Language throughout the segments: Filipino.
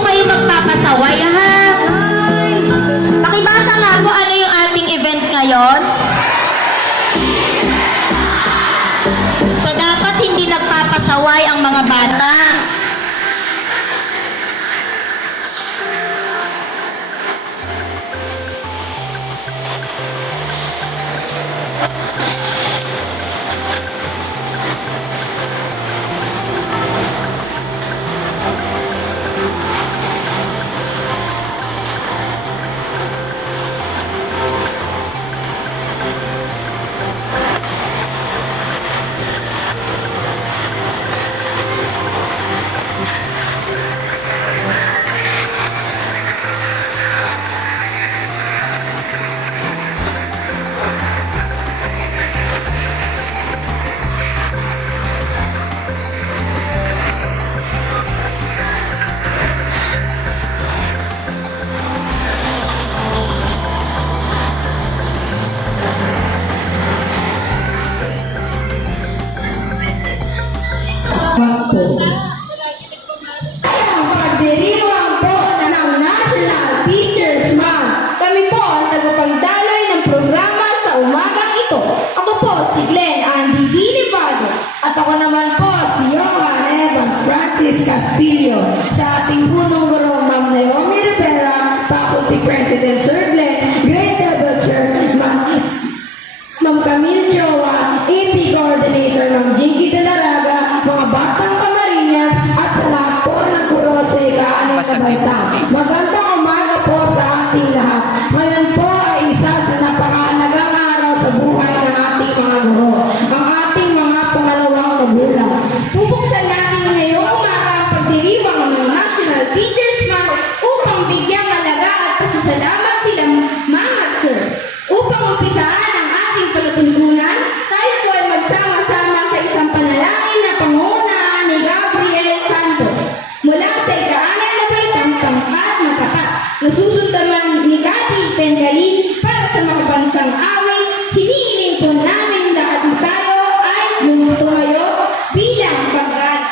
kayo magpapasaway, ha? Pakibasa nga po ano yung ating event ngayon. So, dapat hindi nagpapasaway ang mga bata. Pagdiriwang po ng National Teachers Month. Kami po ang tagapagdaloy ng programa sa umagang ito. Ako po si Glenn Andy D. Nevado. At ako naman po si Johan Evans Francis Castillo. Sa ating punong guro, Ma'am Naomi Rivera, Faculty President Sir Glenn, Grade Level Chairman, Ma'am Camille Joa, AP Coordinator, Ma'am Jinky Dalaraga, mga batang Camarinas, at sa lahat po ng guro sa ika-aning kabaita. Magandang umaga po sa ating lahat. Ngayon po ay isa sa napakahalagang araw sa buhay ng ating mga guro, ang ating mga pangalawang magulang. Pupuksan natin ngayong umaga ang pagdiriwang ng National Teachers Month upang bigyang halaga at pasasalamat sila, Ma'am at Sir. Upang umpisaan ang ating palatuntunan, tayo po ay magsama-sama sa isang panalangin na pangungunahan ni Gabriel Santos mula sa ika-anim na baitang Tangkad na Tapat. Nasusundan ni Cathy Pengalin para sa makabansang awit. Hinihiling po namin lahat ng tayo ay tumayo bilang pagkat.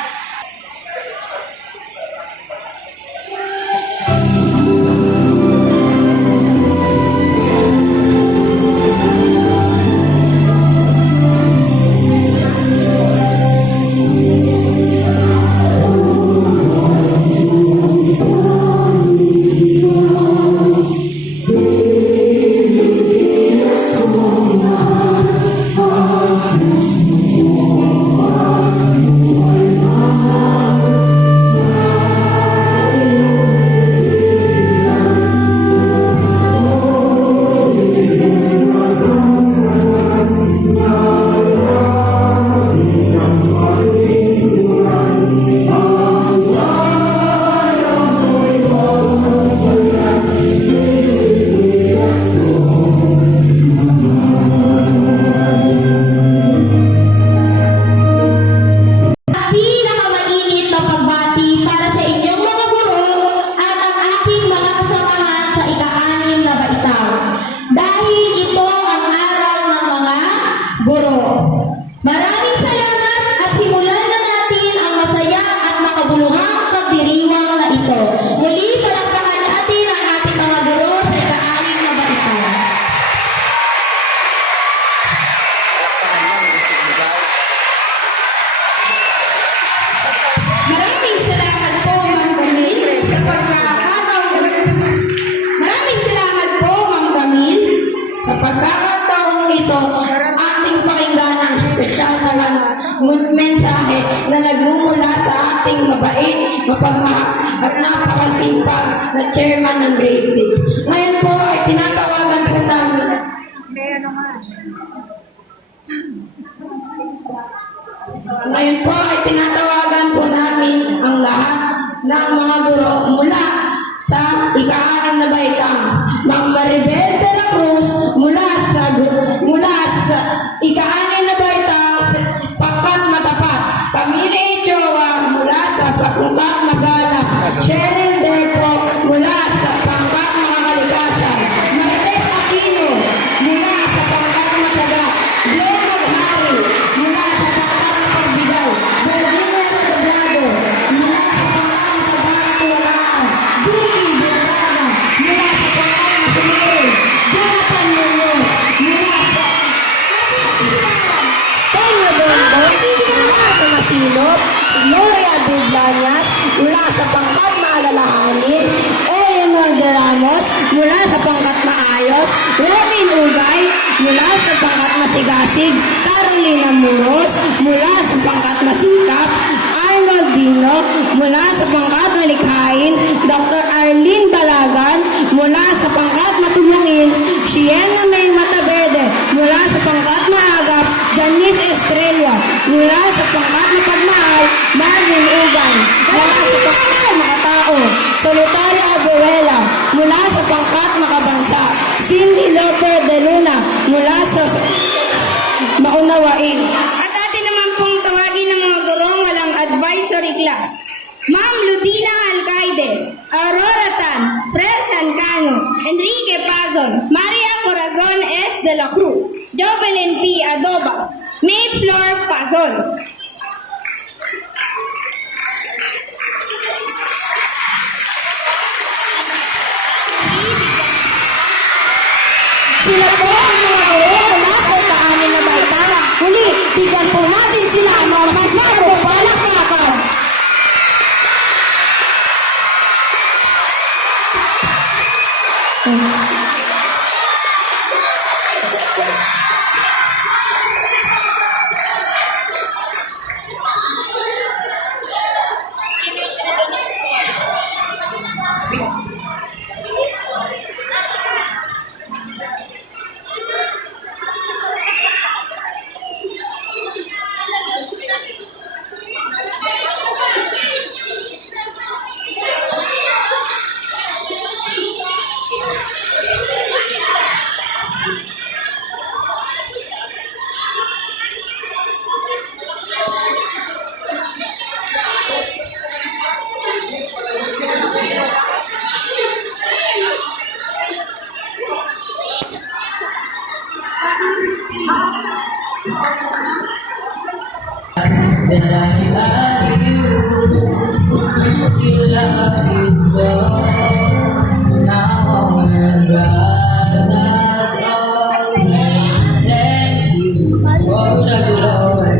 Maraming salamat at simulan na natin ang masaya at makabuluhang pagdiriwang na ito. Muli, palakpakan natin ang ating mga guro sa ika-anim na baita. Maraming salamat po, Ma'am Camille, sa pagkakataong ito. Ating pakinggan ang espesyal na mensahe na nagmumula sa ating mabait, mapagmahal at napakasipag na chairman ng grade 6. Ngayon po ay tinatawagan po namin. Ngayon po ay tinatawagan po namin ang lahat ng mga guro mula sa ika-anim na baitang. Ma'am Maribel de la Cruz mula sa ika-anim na baitang Pangkat Matapat. Camille Joa mula sa Pangkat Magala. Cheryl Depo mula sa Pangkat Mga Kalikasan. Marites Aquino mula sa Pangkat Masaga. Glenn Maghari mula sa Pangkat Pagbigaw. Virginia Sobrado mula sa Pangkat Masaga. Gloria Biblanias mula sa pangkat maalalahanin, Eleanor de Ramos mula sa pangkat maayos, Robin Ugay mula sa pangkat masigasig, Carolina Muros mula sa pangkat masikap, Arnold Dino mula sa pangkat malikhain, Dr. Arlene Balagan mula sa pangkat matulungin, Sienna May Mataverde mula sa pangkat maagap, Janice Estrella mula sa pangkat mapagmahal, Marvin Ugan mula sa pangkat makatao, Solitario Abuela mula sa pangkat makabansa, Cindy Loper de Luna mula sa maunawain. At atin naman pong tawagin ng mga gurong walang advisory class. Ma'am Ludina Alcaide, Aurora Tan, Fred Sancano, Enrique Pazon, Maria Corazon S. de la Cruz, Jovelyn P. Adobas, May Flor Pazon. Sila po ang mga guro mula sa amin na baita. Muli, bigyan po natin sila ang mga masasabong palakpakan. That I love you love me so. Now there's rather thank you for the glory.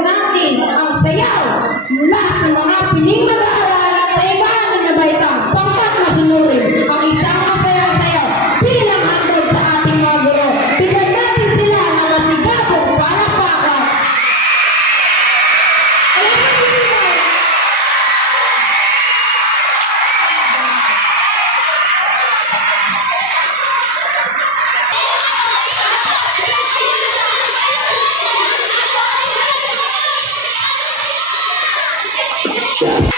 Natin ang sayaw mula sa mga piling mag-aaral sa ilalim na baita pangkat masunurin ang isang masayang sayaw bilang handog sa ating mga guro. Bigyan natin sila ng masigabong palakpakan. Alam mo sila. Yeah.